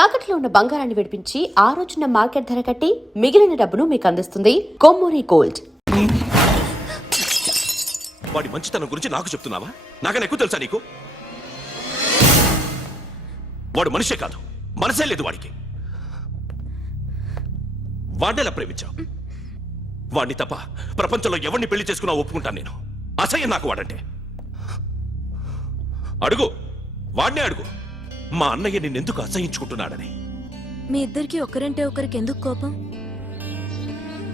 తాకట్లో ఉన్న బంగారాన్ని విడిపించి ఆ రోజున మార్కెట్ ధర కట్టి మిగిలిన డబ్బును మీకు అందిస్తుంది కొమ్మూరి గోల్డ్. వాడి మంచితనం గురించి నాకు చెప్తున్నావా? నాకన్నా ఎక్కువ తెలుసా నీకు? వాడు మనిషే కాదు, మనసే లేదు వాడికి. వాడినేలా ప్రేమించావు? వాడిని తప్ప ప్రపంచంలో ఎవరిని పెళ్లి చేసుకున్నా ఒప్పుకుంటాను నేను. అసహ్యం నాకు వాడంటే. అడుగు, వాడినే అడుగు, మా అన్నయ్య నిన్నెందుకు అసహించుకుంటున్నాడని. మీ ఇద్దరికి ఒకరంటే ఒకరికి ఎందుకు కోపం?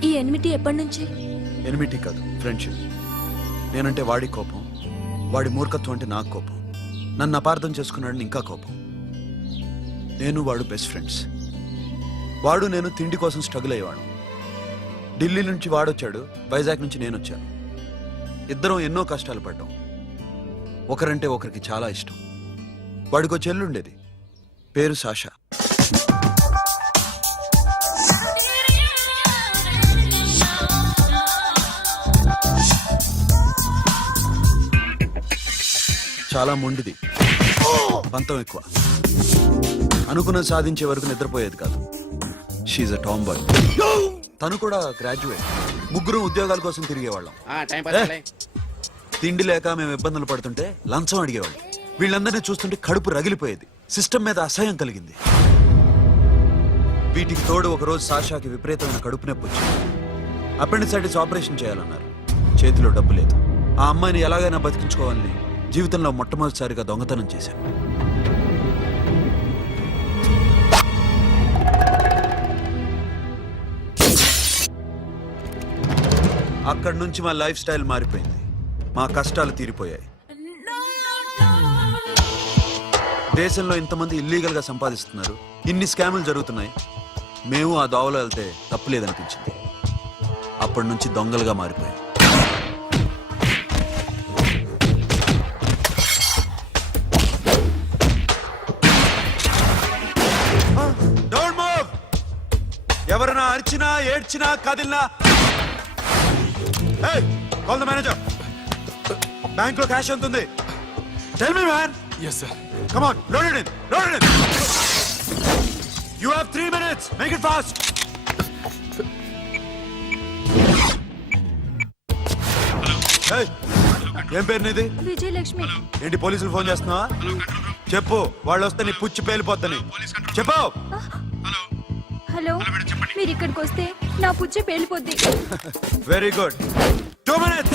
ఈ ఎనిమిటీ ఎప్పటి నుంచి? ఎనిమిటీ కాదు, ఫ్రెండ్షిప్. నేనంటే వాడి కోపం, వాడి మూర్ఖత్వం అంటే నాకు కోపం. నన్ను అపార్థం చేసుకున్నాడని ఇంకా కోపం. నేను వాడు బెస్ట్ ఫ్రెండ్స్. వాడు నేను తిండి కోసం స్ట్రగుల్ అయ్యేవాడు. ఢిల్లీ నుంచి వాడొచ్చాడు, వైజాగ్ నుంచి నేను వచ్చాను. ఇద్దరం ఎన్నో కష్టాలు పడ్డాం. ఒకరంటే ఒకరికి చాలా ఇష్టం. వాడికో చెల్లుండేది, పేరు సాషా. చాలా మొండిది, పంతం ఎక్కువ. అనుకున్నది సాధించే వరకు నిద్రపోయేది కాదు. She a tomboy. తను కూడా గ్రాడ్యుయేట్. ముగ్గురు ఉద్యోగాల కోసం తిరిగేవాళ్ళం. తిండి లేక మేము ఇబ్బందులు పడుతుంటే లంచం అడిగేవాళ్ళు. వీళ్ళందరినీ చూస్తుంటే కడుపు రగిలిపోయేది. సిస్టమ్ మీద అసహ్యం కలిగింది. వీటికి తోడు ఒకరోజు సాషాకి విపరీతమైన కడుపు నొప్పి వచ్చింది. అపెండిసైటిస్ ఆపరేషన్ చేయాలన్నారు. చేతిలో డబ్బు లేదు. ఆ అమ్మాయిని ఎలాగైనా బతికించుకోవాలని జీవితంలో మొట్టమొదటిసారిగా దొంగతనం చేశాను. అక్కడి నుంచి మా లైఫ్ స్టైల్ మారిపోయింది. మా కష్టాలు తీరిపోయాయి. దేశంలో ఇంతమంది ఇల్లీగల్ గా సంపాదిస్తున్నారు, ఇన్ని స్కాములు జరుగుతున్నాయి. మేము ఆ దోవలో వెళ్తే తప్పులేదనిపించింది. అప్పటి నుంచి దొంగలుగా మారిపోయాం. ఎవరైనా అరిచినా ఏడ్చినా కదిలినా కాల్ ద మేనేజర్. బ్యాంక్ లో క్యాష్ ఎంత ఉంది? Tell me man. yes sir. Come on, load it in. Load it in. You have 3 minutes. Make it fast. Hey, ఏం పేరు నీది? విజయలక్ష్మి. ఏంటి పోలీసులు ఫోన్ చేస్తున్నావా? చెప్పు, వాళ్ళు వస్తే నీ పుచ్చి పేలిపోద్దని చెప్పు. హలో, మీరు ఇక్కడికి వస్తే నా పుచ్చే పేలిపోద్ది. Very good. 2 minutes.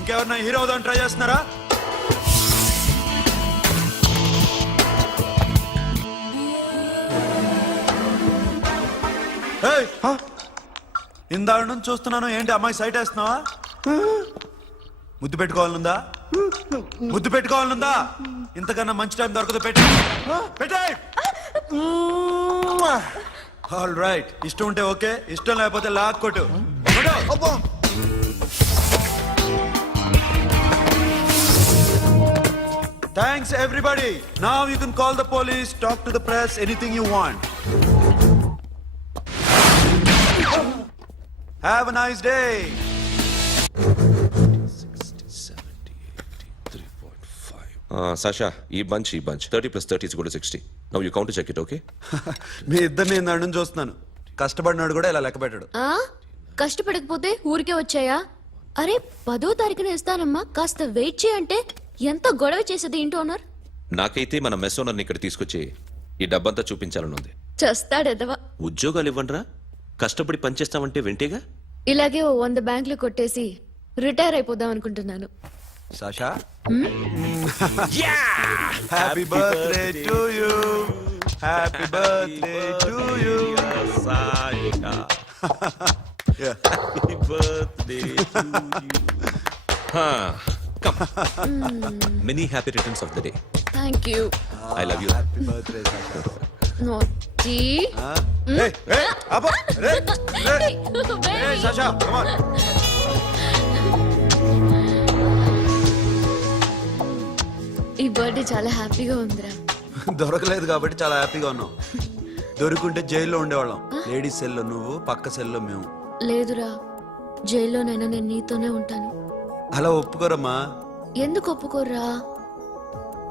ఇంకెవరన్నా హీరో అవుదాం ట్రై చేస్తున్నారా? ఇందాక నుంచి చూస్తున్నాను. ఏంటి అమ్మాయి సైట్ వేస్తున్నావా? ముద్దు పెట్టుకోవాలనుందా? ముద్దు పెట్టుకోవాలనుందా? ఇంతకన్నా మంచి టైం దొరకదు. పెట్టే. All right. ఇష్టం ఉంటే ఓకే, ఇష్టం లేకపోతే లాక్కొట్టు. Thanks everybody. Now you can call the police, talk to the press, anything you want. Have a nice day. 60, 70, 80, 3.5. Sasha, ఈ bunch 30 plus 30 is equal to 60. Now you count to check it, okay? మీ ఇద్దరిని నేను అడ్డం చూస్తున్నాను. కష్టపడినాడు కూడా ఇలా లెక్క పెట్టాడు. కష్టపడకపోతే ఊరికే వచ్చాయా? అరే 10వ తారీఖున ఇస్తానమ్మా, కాస్త వెయిట్ చేయంటే ఎంత గొడవ చేసేది ఏంటి ఓనర్. నాకైతే మన మెస్ ఓనర్ని ఇక్కడ తీసుకొచ్చి ఈ డబ్బంతా చూపించాలని ఉంది. చస్తాడెదవా. ఉద్యోగాలు ఇవ్వండిరా, కష్టపడి పనిచేస్తామంటే వింటేగా. ఇలాగే 100 బ్యాంకులు కొట్టేసి రిటైర్ అయిపోదాం అనుకుంటున్నాను. Sasha, happy birthday to you. Happy birthday to you Sasha. Happy birthday to you. Come. Many happy returns of the day. Thank you. I love you. Happy birthday, Sasha. Naughty. Hey, Abba. Hey, Sasha, come on. ఈ birthday చాలా హ్యాపీగా ఉందిరా. దొరకలేదు కాబట్టి చాలా హ్యాపీగా ఉన్నాం. దొరుకుంటే జైల్లో ఉండేవాళ్ళం. లేడీస్ సెల్లో నువ్వు, పక్క సెల్లో మేము. లేదురా, జైల్లోనైనా నేను నీతోనే ఉంటాను. అలా ఒప్పుకోరమ్మా. ఎందుకు ఒప్పుకోర్రా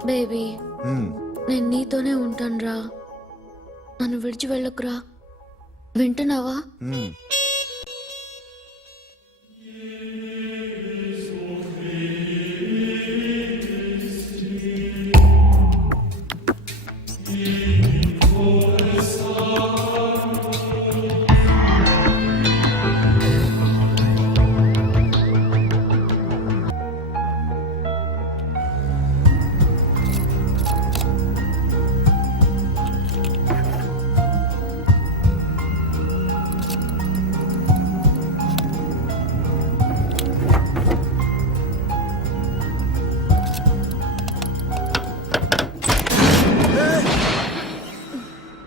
బేబీ? హ్మ్. నేను నీతోనే ఉంటానురా. నన్ను విడిచి వెళ్ళకురా. వింటున్నావా? హ్మ్.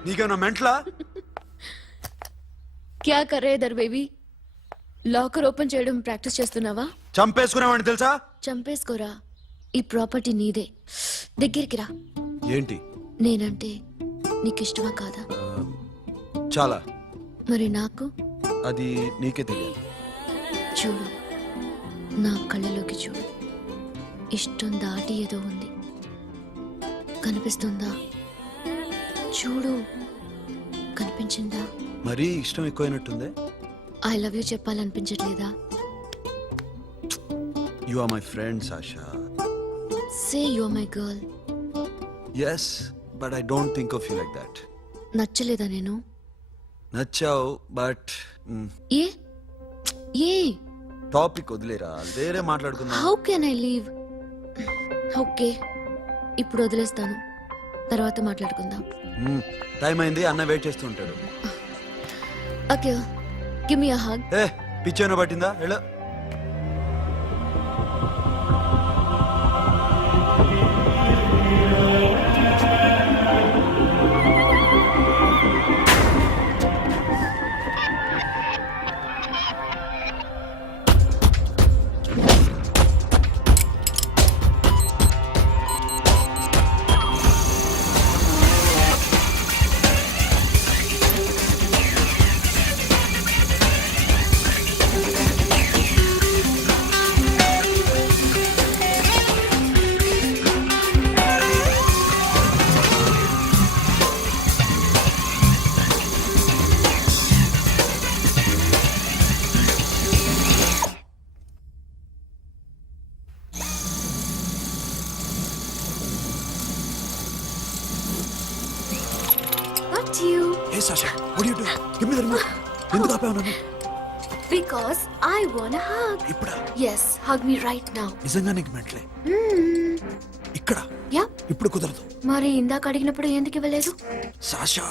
నీకేమన్నా మెంట్లా? క్యా కరే దర్ బేబీ? లాకర్ ఓపెన్ చేయడం ప్రాక్టీస్ చేస్తున్నావా? చంపేసుకునేవాడిని తెలుసా? చంపేసుకోరా. ఈ ప్రాపర్టీ నీదే. దగ్గరికి రా. ఏంటి? నేనంటే నీకు ఇష్టమా కాదా? చాలా. మరి నాకు? అది నీకే తెలియాలి. చూడు, నా కళ్ళలోకి చూడు. ఇష్టం దాటి ఏదో ఉంది. కనిపిస్తుందా? చూడు, కనిపించిందా? మరీ ఇష్టం ఎక్కువైనట్టుందే. ఐ లవ్ యూ చెప్పాలనిపించట్లేదా? You are my friend Sasha. Say you are my girl. Yes, but I don't think of you like that. నచ్చలేదా నేను? నచ్చావు, బట్ ఏ ఏ టాపిక్ వదిలేరా, వేరే మాట్లాడుకుందాం. How can I leave? Okay, ఇప్పుడు వదిలేస్తాను. తర్వాత మాట్లాడుకుందాం. టైం అయింది, అన్న వెయిట్ చేస్తూ ఉంటాడు. Okay, give me a hug. ఏ పిచ్చోన పట్టిందా? వెళ్ళు. What you? ఏ Sasha, what are you doing? Give me the remote. ఎందుకు ఆపావు నన్ను? Because I wanna hug. ఇప్పుడా? Yes, hug me right now. నిజంగా నీకు మెంట్లే? ఇక్కడ Yeah. ఇప్పుడు కుదరదు. మరి ఇందాక అడిగినప్పుడు ఎందుకు ఇవ్వలేదు? Sasha,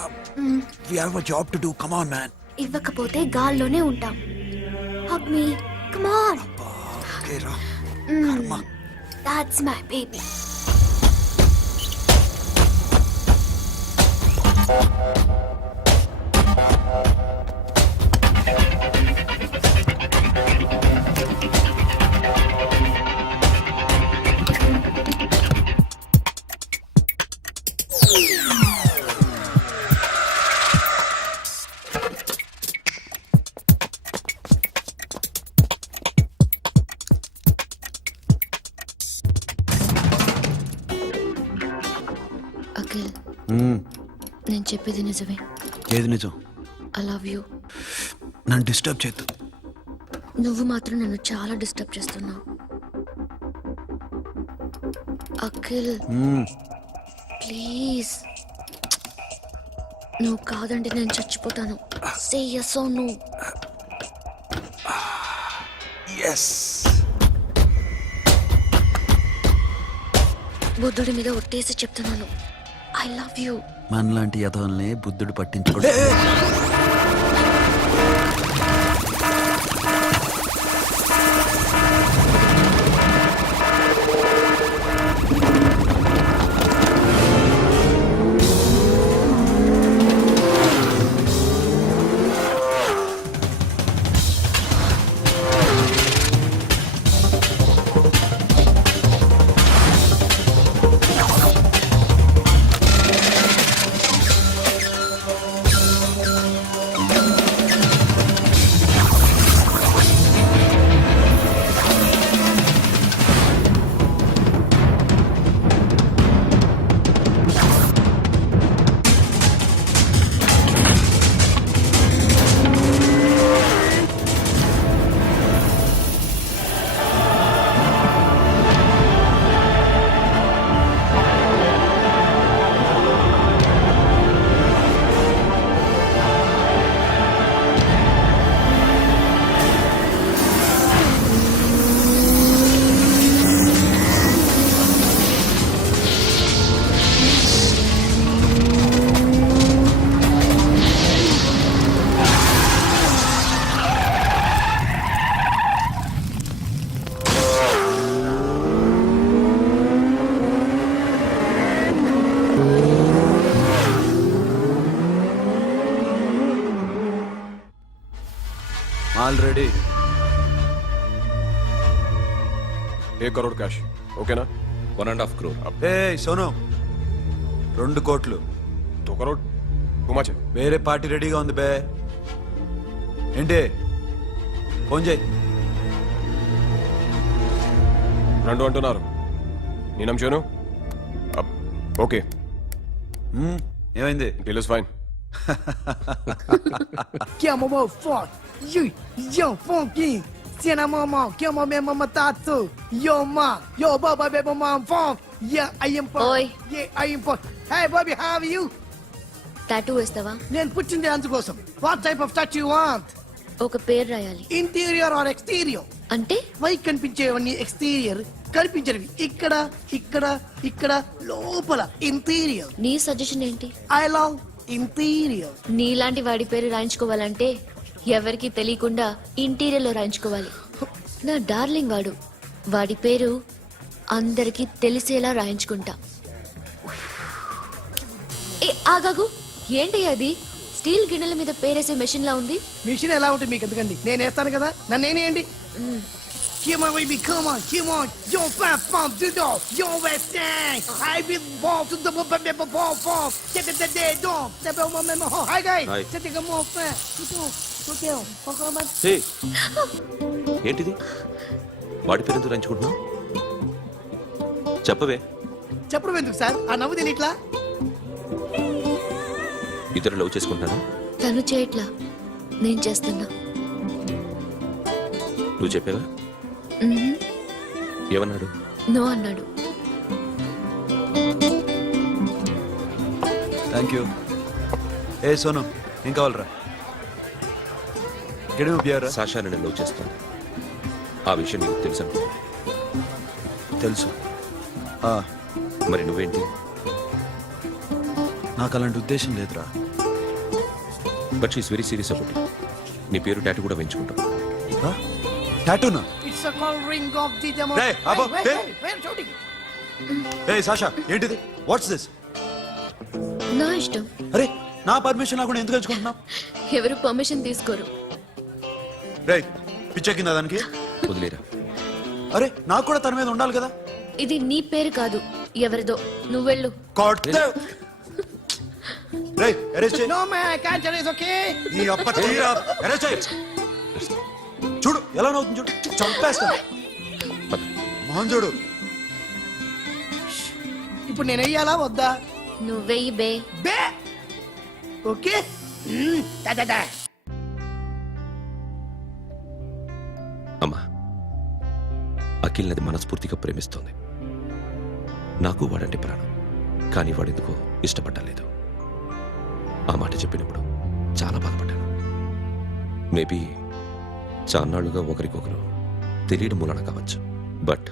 we have a job to do. Come on, man. ఇవ్వకపోతే గాల్లోనే ఉంటాం. Hug me. Come on. Okay, రా. కర్మ. That's my baby. అఖిల్, నేను చెప్పేది నిజమే. ఏది నిజం? I love you. నన్ను డిస్టర్బ్ చేయొద్దు. నువ్వు మాత్రం నన్ను చాలా డిస్టర్బ్ చేస్తున్నావు. అఖిల్, ప్లీజ్. నువ్వు కాదంటే నేను చచ్చిపోతాను. సే yes or no. ఎస్. బుద్ధుడి మీద ఒట్టేసి చెప్తున్నాను. I love you. మనలాంటి యథోల్ని బుద్ధుడు పట్టించుకోడు. ఆల్రెడీ 1 करोड़ कैश ओके ना 1.5 crore. ఏ సోను 2 కోట్లు 2 करोड़ टू मच है వేరే పార్టీ రెడీగా ఉంది బే ఏంటి ఫోన్ చేయి రెండు అంటున్నారు నేను నమ్ముచాను ఓకే ఏమైంది deal is fine Que é mamão forte, yo funky, se na mamão, que é mamãe mamãe tatu, yo ma, yo baba beba mam funk, yeah I am Oi. yeah I am Hey Bobby, how are you? Tattoo వేస్తావా? నేను పుట్టింది అందుకోసం. What type of tattoo you want? ఒక పేరు రాయాలి. Interior or exterior? అంటే పై కనిపించేవన్నీ exterior, కనిపించేవి ఇక్కడ ఇక్కడ ఇక్కడ లోపల ఇంటీరియర్. నీ సజెషన్ ఏంటి? I love interior. నీలాంటి వాడి పేరు రాయించుకోవాలంటే ఎవరికి తెలియకుండా ఇంటీరియర్ లో రాయించుకోవాలి. నా డార్లింగ్ వాడు, వాడి పేరు అందరికి తెలిసేలా రాయించుకుంటా. ఏ ఆగాగు, ఏంటి అది? స్టీల్ గిన్నెల మీద పేరేసే మెషిన్ లా ఉంది. మిషన్ ఎలా ఉంటుంది మీకు ఎందుకండి, నేను వేస్తాను కదా, నన్ను నేనేయండి. Come on, baby, come on, come on. Yo, fat pump, do do. Yo, West End. I will ball to the ball, ball. Get the dead dog. The bell, my Hi, guys. Hi. Set the more fat. Okay, okay. హే ఏంటిది వాడి పేరు ఎందుకు రంచుకుంటున్నావు చెప్పవే. చెప్పడం ఎందుకు sir, ఆ నవ్వు తిని ఇట్లా. ఇద్దరు లవ్ చేసుకుంటాను. తను చేయట్లా, నేను చేస్తున్నా. నువ్వు చెప్పావా? ఏమన్నాడు? నో అన్నాడు. Thank you. ఏ సోను ఏం కావాలరా? గడిమి బియారా? సాషాని నేను లవ్ చేస్తాను. ఆ విషయం నీకు తెలుసు అనుకో. తెలుసు. మరి నువ్వేంటి? నాకు అలాంటి ఉద్దేశం లేదురా. But she's very serious about it. నీ పేరు టాటూ కూడా వేయించుకుంటాం. టాటూనా? It's a call ring of the demo. Hey, Abo, hey. Wait, shouting. A Sasha ఏంటిది? What's this? నా ఇష్టం. అరే నా పర్మిషన్ లేకుండా ఎందుకు ఎంచుకుంటున్నావు? ఎవరు పర్మిషన్ తీసుకోరు. రే పిచ్చెక్కిందా దానికి? వదిలేరా. అరే నాకు కూడా తన మీద ఉండాలి కదా. ఇది నీ పేరు కాదు, ఎవరిదో. నువ్వెళ్ళు. రే అరెస్ట్ చేయి. No man, I can't tell you, it's okay? నీ అప్ప తీరా అరెస్ట్ చేయి. చూడు ఎలా నవ్వుతుంది చూడు, చంపేస్తా. మోహన్ చూడు. ఇప్పుడు నేను వెయ్యాలా వద్దా? నువ్వెయ్యి బే. బే ఓకే. Da. అమ్మా, అఖిల్ నది మనస్ఫూర్తిగా ప్రేమిస్తోంది. నాకు వాడంటే ప్రాణం, కానీ వాడెందుకో ఇష్టపడలేదు. ఆ మాట చెప్పినప్పుడు చాలా బాధపడ్డాను. మేబీ చాన్నాళ్లుగా ఒకరికొకరు తెలియడం మూలన కావచ్చు. బట్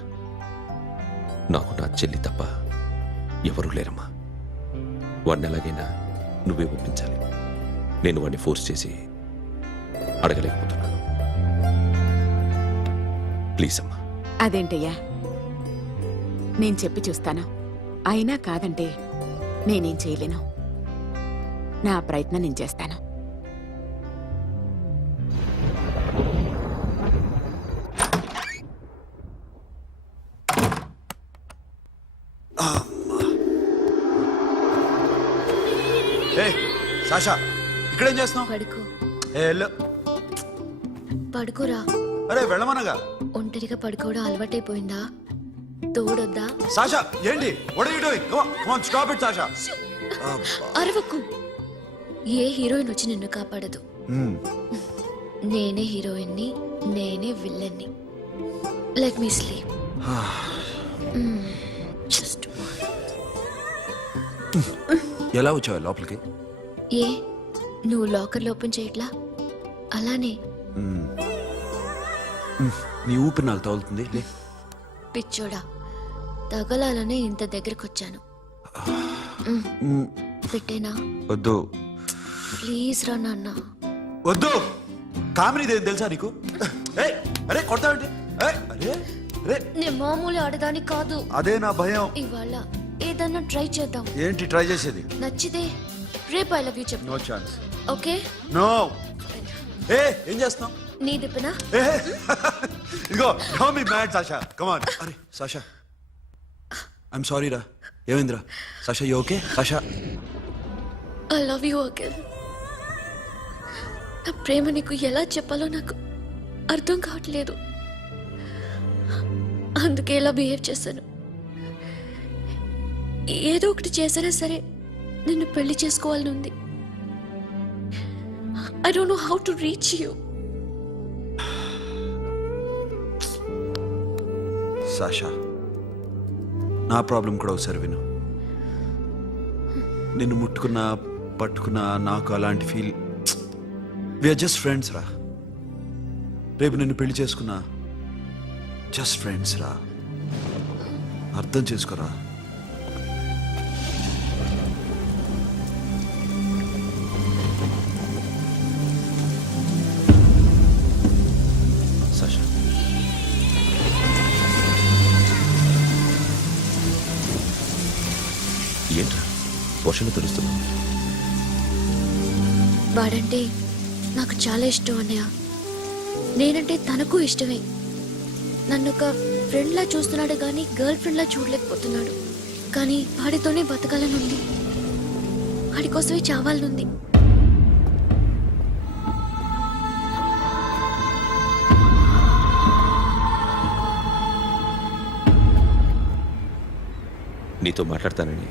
నాకు నా చెల్లి తప్ప ఎవరూ లేరమ్మా. వాడిని ఎలాగైనా నువ్వే ఒప్పించాలి. నేను వాడిని ఫోర్స్ చేసి అడగలేకపోతున్నాను. ప్లీజ్ అమ్మా. అదేంటయ్యా, నేను చెప్పి చూస్తాను. అయినా కాదంటే నేనేం చేయలేను. నా ప్రయత్నం నేను చేస్తాను. ఏ సాషా ఇక్కడేం చేస్తున్నావు? పడుకో. ఏ వెళ్ళు. పడుకోరా. అరే వెళ్ళమనగా. ఒంటరిగా పడుకోవడం అలవాటైపోయిందా? తోడొద్దా? సాషా ఏంటి? What are you doing? Come on stop it Sasha. అరవకు. ఏ హీరోయిన్ వచ్చి నిన్ను కాపాడదు. నేనే హీరోయిన్ని, నేనే విల్లన్ని. Let me sleep. జస్ట్ ఎలా వచ్చావు లోపలికి? ఏ నువ్వు లాకర్లో ఓపెన్ చేయట్లా? అలానే. నీ ఊపిరి నాకు తగులుతుంది. లే పిచ్చోడా, తగలాలనే ఇంత దగ్గరకొచ్చాను. పెట్టేనా? వద్దు ప్లీజ్ రా నాన్న. వద్దు. కామెడీ తెలుసా నీకు? ఏయ్, అరే కొడతావంటే? ఏయ్, అరే అరే నేను మామూలు ఆడదాని కాదు. అదే నా భయం. ఇవాళ ఏదన్నా ట్రై చేద్దాం. ఏంటి ట్రై చేసేది? నచ్చితే రేపు ఐ లవ్ యూ చెప్పు. No chance. ఓకే? నో. ఏ ఏం చేస్తున్నావు? నీ దిప్పునా? ఇదిగో don't be mad Sasha, come on. అరే సాషా, ఐఎమ్ సారీ రా. ఏమైందిరా Sasha? You okay Sasha? I love you again. నా ప్రేమ నీకు ఎలా చెప్పాలో నాకు అర్థం కావట్లేదు. అందుకే ఇలా బిహేవ్ చేశాను. ఏదో ఒకటి చేసినా సరే నిన్ను పెళ్లి చేసుకోవాలని ఉంది. I don't know how to reach you. Sasha, నా ప్రాబ్లం కూడా ఒకసారి విను. నిన్ను ముట్టుకున్నా పట్టుకున్నా నాకు అలాంటి ఫీల్. వీఆర్ జస్ట్ ఫ్రెండ్స్ రా. రేపు నిన్ను పెళ్లి చేసుకున్నా జస్ట్ ఫ్రెండ్స్ రా. అర్థం చేసుకోరా. సాషా, ఏంట్రా వర్షంలో తెలుస్తున్నావు? వాడంటే నాకు చాలా ఇష్టం అన్నయ్య. నేనంటే తనకు ఇష్టమే. నన్ను ఒక ఫ్రెండ్లా చూస్తున్నాడు కానీ గర్ల్ ఫ్రెండ్లా చూడలేకపోతున్నాడు. కానీ వాడితోనే బతకాలనుంది, వాడి కోసమే చావాలనుంది. నీతో మాట్లాడతానని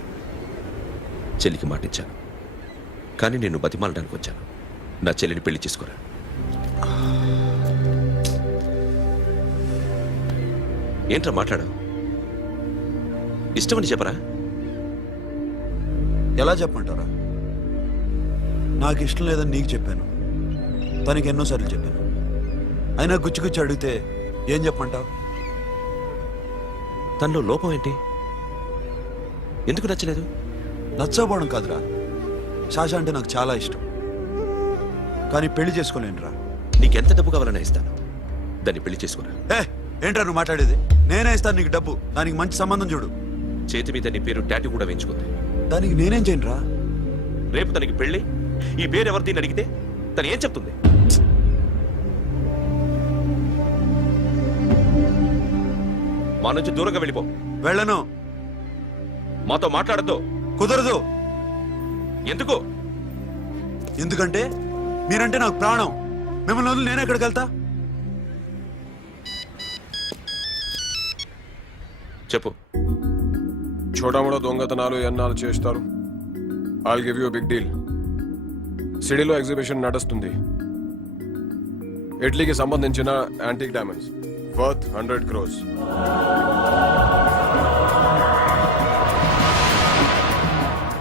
చెల్లికి మాటిచ్చాను, కానీ నేను బతిమాలడానికి వచ్చాను. నా చెల్లిని పెళ్లి చేసుకోరా. ఏంట్రా మాట్లాడావు? ఇష్టమని చెప్పరా? ఎలా చెప్పమంటారా? నాకు ఇష్టం లేదని నీకు చెప్పాను, తనకి ఎన్నోసార్లు చెప్పాను. అయినా గుచ్చి గుచ్చి అడిగితే ఏం చెప్పమంటావు? తనలో లోపం ఏంటి? ఎందుకు నచ్చలేదు? నచ్చకపోవడం కాదురా, శాష అంటే నాకు చాలా ఇష్టం, కానీ పెళ్లి చేసుకోలేనురా. నీకెంత డబ్బు కావాలన్నా ఇస్తాను, దాన్ని పెళ్లి చేసుకోరా. ఏంట్రా నువ్వు మాట్లాడేది? నేనే ఇస్తాను నీకు డబ్బు, దానికి మంచి సంబంధం చూడు. చేతి మీద నీ పేరు టాటూ కూడా వేయించుకుంది. దానికి నేనేం చేయనురా? రేపు తనకి పెళ్లి ఈ పేరు ఎవరిది అడిగితే తను ఏం చెప్తుంది? మా నుంచి దూరంగా వెళ్ళిపో. వెళ్ళను. మాతో మాట్లాడద్దు. కుదరదు. ఎందుకు? ఎందుకంటే మీరంటే నాకు ప్రాణం. మిమ్మల్ని వదిలి నేను ఎక్కడికి వెళ్తా? చెప్పు. చోటామోటా దొంగతనాలు ఎన్నాళ్ళు చేస్తారు? I'll give you big deal. సిటీలో ఎగ్జిబిషన్ నడుస్తుంది. ఇటలీకి సంబంధించిన యాంటిక్ డైమండ్స్ వర్త్ 100 crores.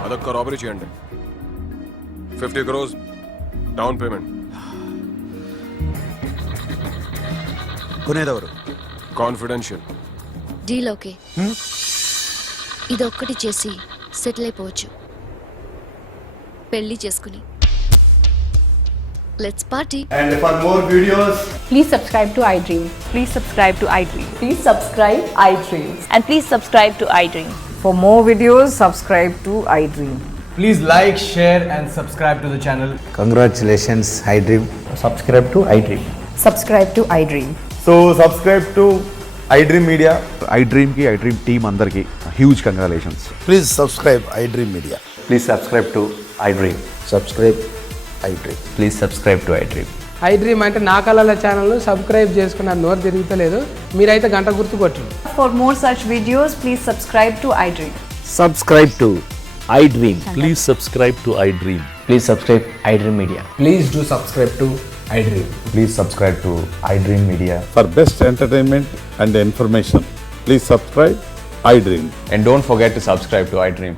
అదొక్క రాబరీ చేయండి. 50 crores డౌన్ పేమెంట్. కొనేదెవరు? కాన్ఫిడెన్షియల్. Deal okay. ఇదొక్కటి చేసి సెటిల్ అయిపోవచ్చు. పెళ్లి చేసుకుని let's party. And for more videos, Please subscribe to iDream. Please subscribe to iDream. Please subscribe iDream. And please subscribe to iDream. For more videos, subscribe to iDream. please like, share, and subscribe to the channel. Congratulations, iDream. Subscribe to iDream. Subscribe to iDream. So subscribe to iDream Media. iDream ki iDream team andarki huge congratulations. Please subscribe iDream Media. Please subscribe to iDream. Subscribe iDream. Please subscribe to iDream. iDream అంటే నా కళల channel subscribe చేసుకున్న నోరు తిరుగుతలేదు. మీరైతే గంట గుర్తు కొట్టండి. For more such videos, please subscribe to iDream. Subscribe to iDream. Please subscribe to iDream. Please subscribe iDream Media. Please do subscribe to iDream. Please subscribe to iDream Media. For best entertainment and information, please subscribe iDream. And don't forget to subscribe to iDream.